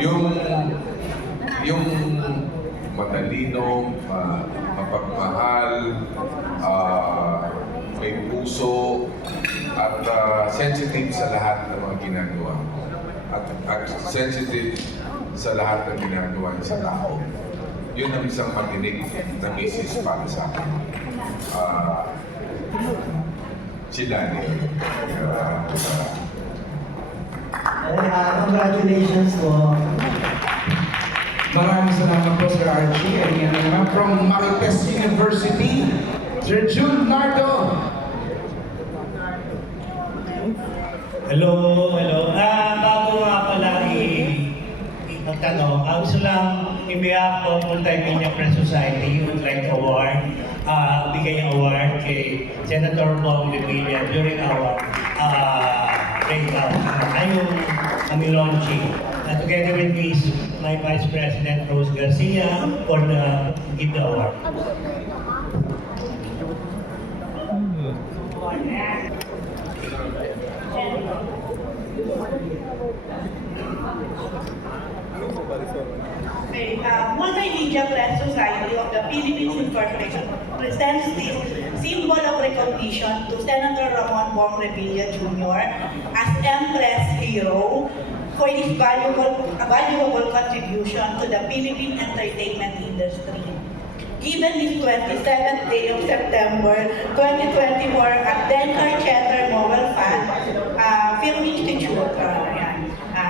yung matalino, mapagmahal, may puso, at sensitive sa lahat ng mga ginagawa mo. At sensitive sa lahat ng ginagawa niya sa tao. Yun ang isang matinig na misis para sa akin. Si Dani. Congratulations po. Maraming salamat po, Sir Archie. And yan naman from Marites University, Sir June Nardo. Hello. Bago nga pala magtanong, gusto lang i-behalf of Multimedia Press Society, you would like award, bigay ang award kay Senator Bong Revilla during our breakout, yung launching. Together with me, my Vice President Rose Garcia for give the award. Okay, Multimedia Press Society of the Philippines Incorporation presents this symbol of recognition to Senator Ramon Bong Revilla Jr. as Empress Hero for his valuable contribution to the Philippine entertainment industry. Given this 27th day of September 2024 at Denver Theater Mobile Fan Film Institute,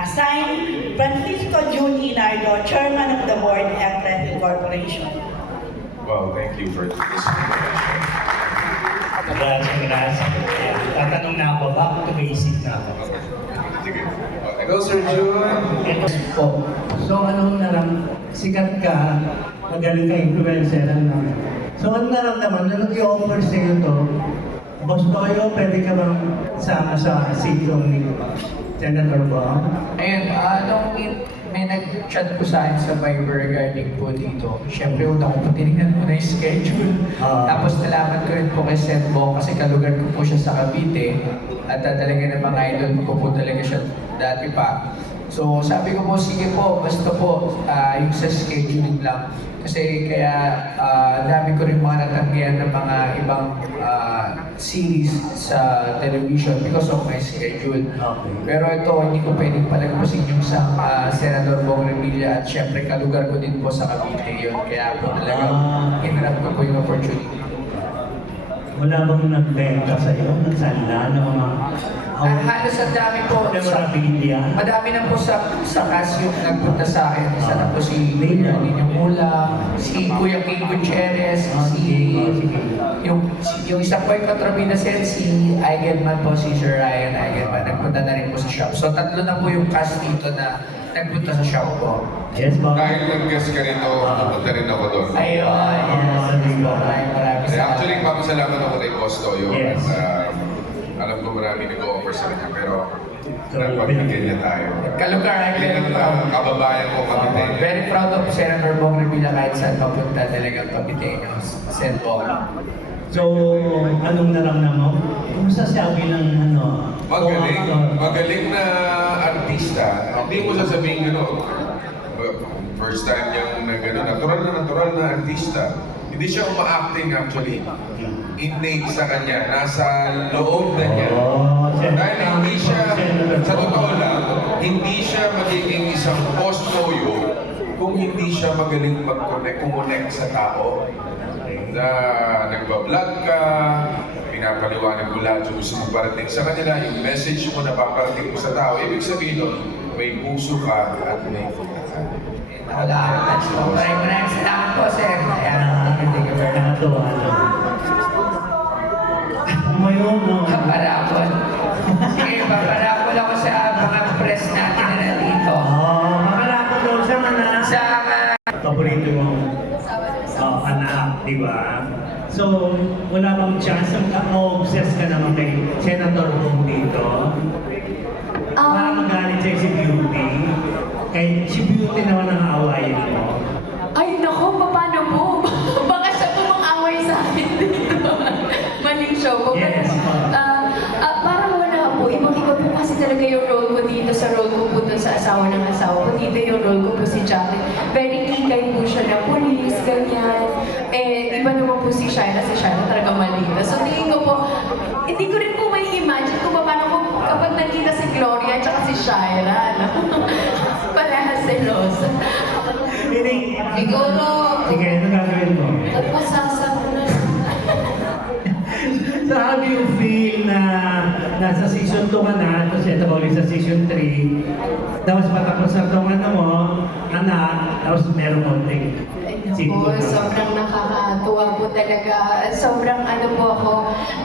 signed Francisco June Inardo, Chairman of the Board, Empress Incorporation. Well, thank you for this. Gracias. Tatanong na ako, bakit tumaisip na ako? Hello, Sir June. So, sikat ka, magaling ka, influencer, So, ano naramdaman, nung i-offer sa'yo to, Boss Toyo, pwede ka bang sama sa sitcom ni Senator Bong? Ayun, nung may nag-chat po sa akin sa Viber regarding po dito, syempre una ko po tinignan ko na yung schedule. Tapos nalaman ko rin po kay Sen Bong kasi kalugar ko po siya sa Cavite at talaga ng mga idol ko po talaga siya dati pa. So sabi ko po, sige po, basta po yung sa scheduling lang. Kasi kaya dami ko rin mga natanggihan ng mga ibang series sa television because of my schedule. Pero ito, hindi ko pwedeng palagpasin yung sa Senator Bong Revilla at syempre kalugar ko din po sa Cavite yun. Kaya po talagang hinarap ko po yung opportunity. Wala bang nagbenta sa'yo, nagsanla ng mga Halos ang dami po. memorabilia? Madami na po sa cast yung nagpunta sa akin. Isa na po si Nino Mula, si Kuya King Gutierrez, yung isa po yung kontrabida set, si Eigenman po, si Sir Ryan Eigenman. Nagpunta na rin po sa shop. So tatlo na po yung cast dito na nagpunta sa shop po. Yes, ma'am. Dahil nag-guest ka rito, pupunta rin ako doon. Ayun, yes. Maraming Actually, papasalamat ako kay Boss Toyo. Yes. Alam ko marami nag-o-offer sa kanya, pero nagbibigyan niya tayo. Kalugar, I'm very proud. Kababayan ko kami tayo. Very proud of Senator Bong Revilla kahit saan papunta talagang Kapiteño, Sen Bong. So, anong naramdaman mo? Kumusta sabi ng Magaling na artista. Hindi mo sasabihin first time niyang natural na artista. Hindi siya uma-acting actually. Innate sa kanya, nasa loob na niya. Dahil hindi siya, sa totoo lang, hindi siya magiging isang post-toyo kung hindi siya magaling mag-connect sa tao. Na nagbablog ka, pinapaliwanag mo lahat yung gusto mo parating sa kanila, yung message mo na paparating mo sa tao, ibig sabihin nun, may puso ka at may pagkakal. Maraming salamat po, sir. Nakatuwa. Ngayon, no? Paparapol. Sige, paparapol ako sa mga press natin na nandito. Makarapot daw sa mga paborito mong anak, di ba? So, wala bang chance na obsess ka naman kay Senator Bong dito? Para magalit sa'yo si Beauty. Kay si Beauty naman ang aawayin mo. Ay, nako, paano po? Baka siya po mang-away sa akin dito. Maling show ko. Yes. Parang wala po. Ibang-iba po kasi talaga yung role ko dito sa role ko po dun sa asawa ng asawa ko. Dito yung role ko po si Jackie. Very kikay po siya na police, ganyan. Iba naman po si Shaina. Si Shaina talaga malita. So, tingin ko po, hindi ko rin po may imagine kung paano ko kapag nakita si Gloria at si Shaina. Parehas selosa. Siguro, Sige, ano gagawin mo? pasasa ko na. So how do you feel na nasa season 2 ka na, tapos ito ba ulit sa season 3, tapos patapos na itong mo, anak, tapos meron konting Po, sobrang nakakatuwa po talaga. Sobrang po ako,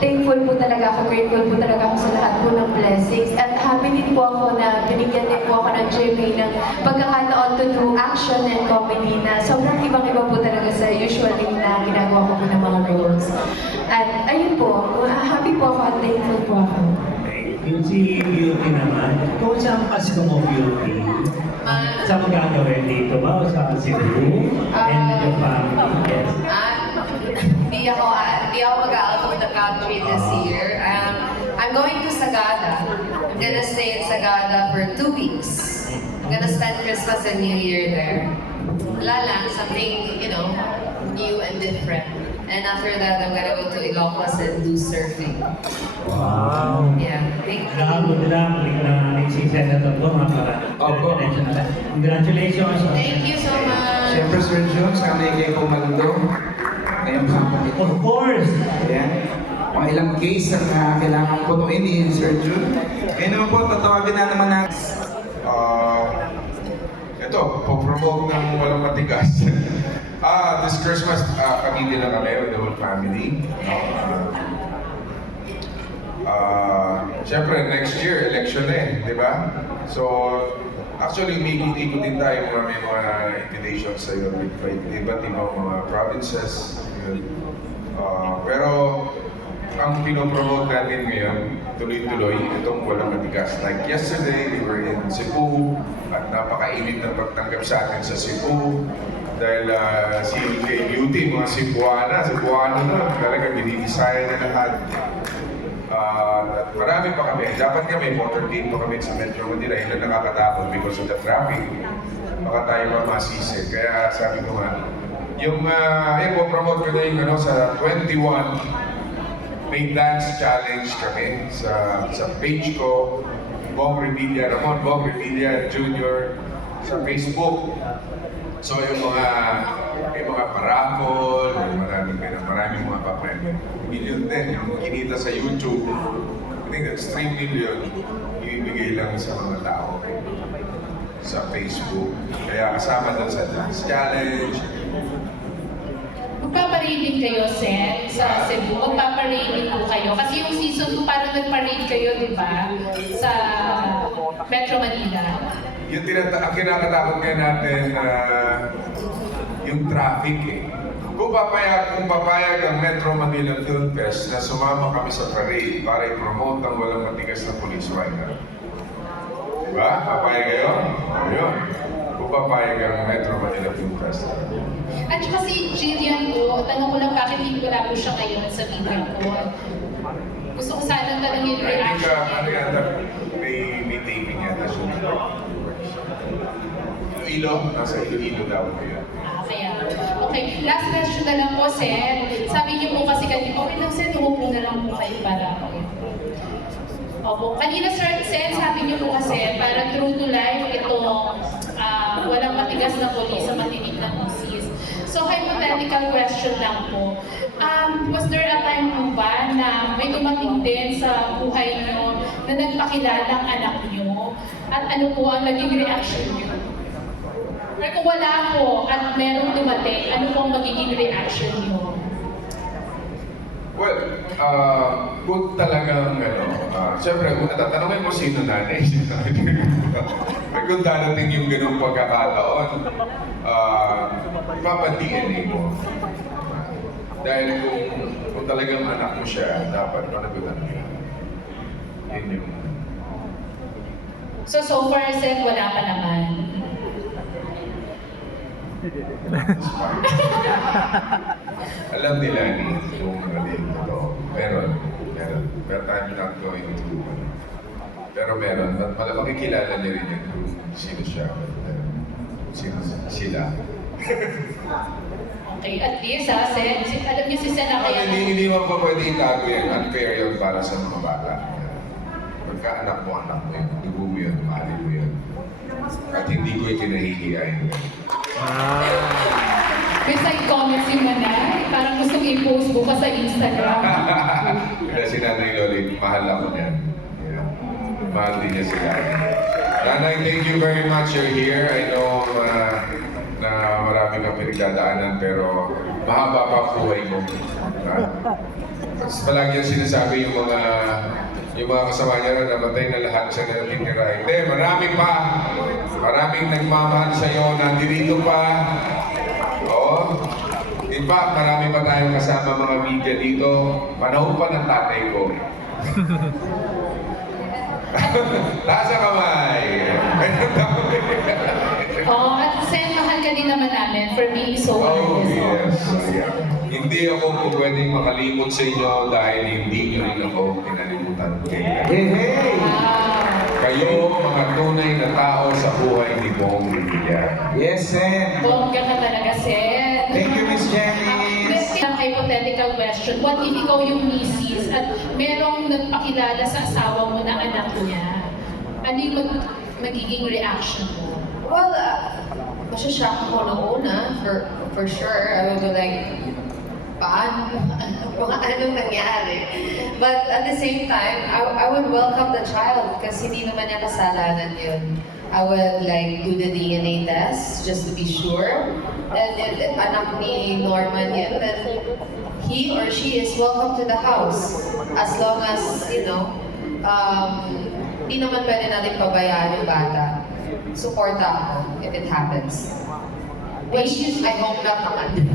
thankful po talaga ako, grateful po talaga ako sa lahat po ng blessings. At happy din po ako na binigyan din po ako ng GMA ng pagkakataon to do action and comedy na sobrang ibang-iba po talaga sa usually na ginagawa ko po ng mga roles. At ayun po, happy po ako at thankful po ako. Yung si Beauty naman, kung saan Pasko mo Beauty, saan mo gagawin dito ba o sa Cebu? And your family, yes. Hindi ako mag-out of the country this year. I'm going to Sagada. I'm gonna stay in Sagada for 2 weeks. I'm gonna spend Christmas and New Year there. Wala lang, something, new and different. And after that, I'm gonna go to Ilocos and do surfing. Wow! Yeah, thank you. Nakabot na si Senator Bong, congratulations. Thank you so much. Siyempre, Sir Jones, kami kay Pumaldo. Ngayong hapon ito. Of course! Ayan. Mga ilang case ang kailangan punuin ni Sir Jun. Ngayon naman po, tatawagin na naman natin. Ito, po-promote ng walang matigas. This Christmas, pamilya na kami with the whole family. Siyempre, next year, election na di ba? So, actually, ikot-ikot din tayo may mga invitations sa iba't ibang mga provinces. Pero, ang pinopromote natin ngayon, tuloy-tuloy, itong walang matigas. Like yesterday, we were in Cebu, at napakainit na pagtanggap sa atin sa Cebu. Dahil si kay Beauty, mga Cebuano na, talaga binidesign na lahat. At marami pa kami. Dapat kami, motorcade pa kami sa Metro Manila. Yun ang nakakatakot because of the traffic. Baka tayo masisi. Kaya sabi ko nga, yung promote ko na yung sa 21, may dance challenge kami sa page ko, Bong Revilla, Ramon Bong Revilla Jr. sa Facebook. So yung may mga paraffol, maraming mga papremyo. Million din, yung kinita sa YouTube, I think that's 3 million, ibibigay lang sa mga tao sa Facebook. Kaya kasama doon sa Dance Challenge. Magpaparade kayo, Sen, sa Cebu. Magpaparade po kayo. Kasi yung season 2, parang nagparade kayo, di ba? Sa Metro Manila. Yung ang kinakatakot ngayon natin, yung traffic eh. Kung papayag ang Metro Manila Film Fest na sumama kami sa parade para i-promote ang walang matigas na police rider. Diba? Papayag kayo? Ayun. Kung papayag ang Metro Manila Film Fest. At saka si Jillian ko, tanong ko lang bakit hindi wala po siya ngayon sa meeting ko. Gusto ko sana tanongin yung reaction. May taping yata siya. Iloilo, nasa Iloilo daw ko yun. Kaya, okay. Last question na lang po, Sen. Sabi niyo po kasi kanina, okay lang, Sen, umupo na lang po kayo para Opo. Kanina, Sen, sabi niyo po kasi, para true to life, itong walang matigas na polis sa matinig na misis. So, hypothetical question lang po. Was there a time po ba na may dumating din sa buhay niyo na nagpakilala ang anak niyo? At ano po ang naging reaction niyo? Pero kung wala po at merong dumating, ano po ang magiging reaction niyo? Well, kung talagang, siyempre, kung tatanungin mo sino nanay, kung darating yung ganung pagkakataon, ipapa-DNA mo. Dahil kung talagang anak mo siya, dapat panagutan mo yun. Yun yung... So far, Seth, wala pa naman. Alam nila kung ano din ito. Meron. Pero tayo not going to. Pero meron. Makikilala niya rin yan kung sino siya. Sino sila. Okay, at least Sen, alam niyo si Sen na kaya... Hindi mo pa pwede itago yan. Unfair yun para sa mga bata. Pagka anak mo yun. Dugo mo yun, mahalin mo yun. At hindi ko ikinahihiyain yun. May side comments yung Manay. Parang gusto i-post bukas sa Instagram. Kaya si Nanay Loli, mahal ako niyan. Mahal din niya sila. Nanay, thank you very much. You're here. I know na marami kang pinagdadaanan pero mahaba pa ang buhay mo. Palagi yung sinasabi yung mga kasama niya na namatay na lahat sa narating ni Rai. Hindi, marami pa. Maraming nagmamahal sa'yo, nandito pa. Oo. In fact, marami pa tayong kasama mga media dito. Panahon pa ng tatay ko. Taas ang kamay. At Sen, mahal ka din naman namin for being so honest. Yes. Yeah. Hindi ako pwedeng makalimot sa inyo dahil hindi nyo rin ako kinalimutan. Kayo, mga tunay na tao sa buhay ni Bong Revilla. Yes, Sen. Bongga ka talaga, Sen. Thank you, Miss Jenny. Ang hypothetical question, what if ikaw yung misis at merong nagpakilala sa asawa mo na anak niya? Ano yung magiging reaction mo? Well, masashock ako na una, for sure. I will be like, paano? Anong nangyari? But at the same time, I would welcome the child kasi hindi naman niya kasalanan yun. I would like do the DNA test just to be sure. And if anak ni Norman yun, then he or she is welcome to the house. As long as, you know, hindi naman pwede natin pabayaan yung bata. Suporta ako if it happens. Which I hope not naman.